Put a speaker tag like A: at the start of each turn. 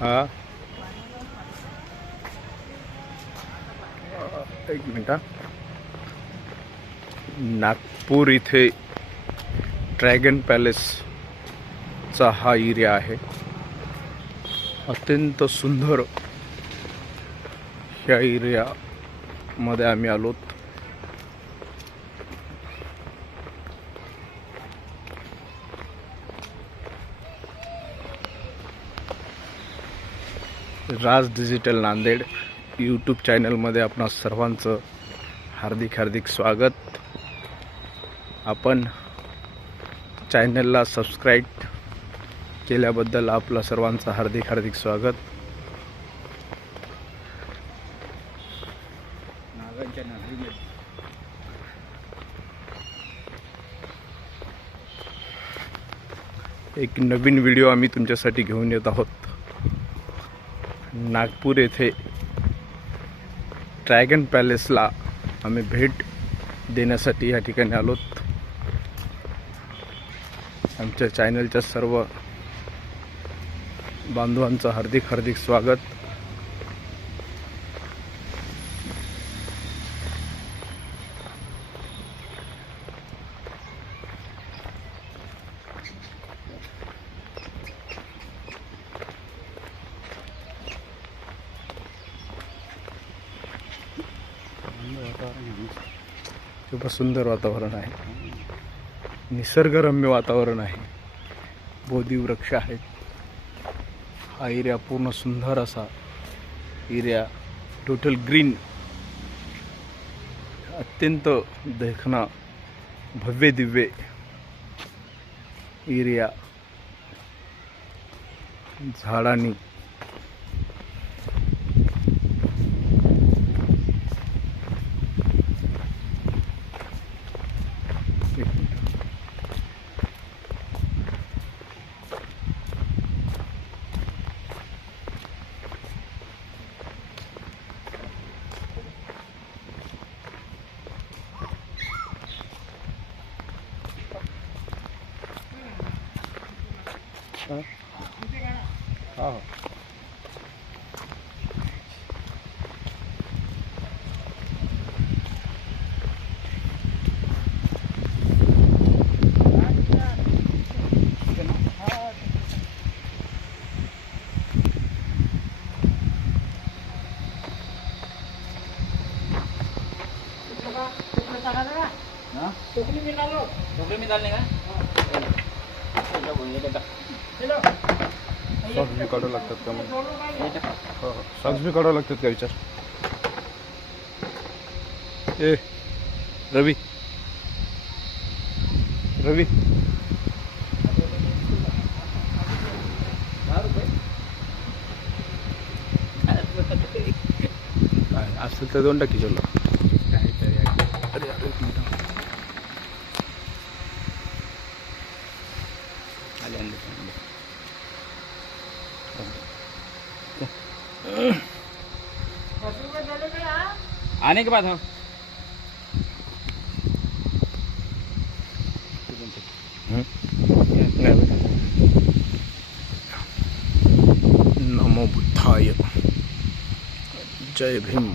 A: हा. एक मिनिट नागपूर इथे ड्रॅगन पॅलेसचा हा एरिया आहे. अत्यंत सुंदर ह्या एरियामध्ये आम्ही आलोत. राज डिजिटल नांदेड यूट्यूब चॅनलमध्ये आपणा सर्वांचं हार्दिक हार्दिक स्वागत. आपण चॅनलला सबस्क्राईब केल्याबद्दल आपलं सर्वांचं हार्दिक हार्दिक स्वागत. एक नवीन व्हिडिओ आम्ही तुमच्यासाठी घेऊन येत आहोत. नागपूर येथे ड्रॅगन पॅलेसला आम्ही भेट देण्यासाठी या ठिकाणी आलोत आमच्या चॅनलच्या सर्व बांधवांचं हार्दिक हार्दिक स्वागत. खूप सुंदर वातावरण आहे. निसर्गरम्य वातावरण आहे. बोधी वृक्ष आहेत. हा एरिया पूर्ण सुंदर असा. एरिया टोटल ग्रीन अत्यंत देखना भव्य दिव्य एरिया. झाडांनी हा? हा, हा.
B: हा? टोकरी मी चालले का याच्या वर, याच्या टाक.
A: सॉक्स बी काढावं लागतात का मग? हो हो. सॉक्स बी काढावं लागतात का विचार? ए रवी. रवी. असेल तर दोन टाकी चलो
B: आने के बाद हो
A: नमो बुद्धाय जय भीम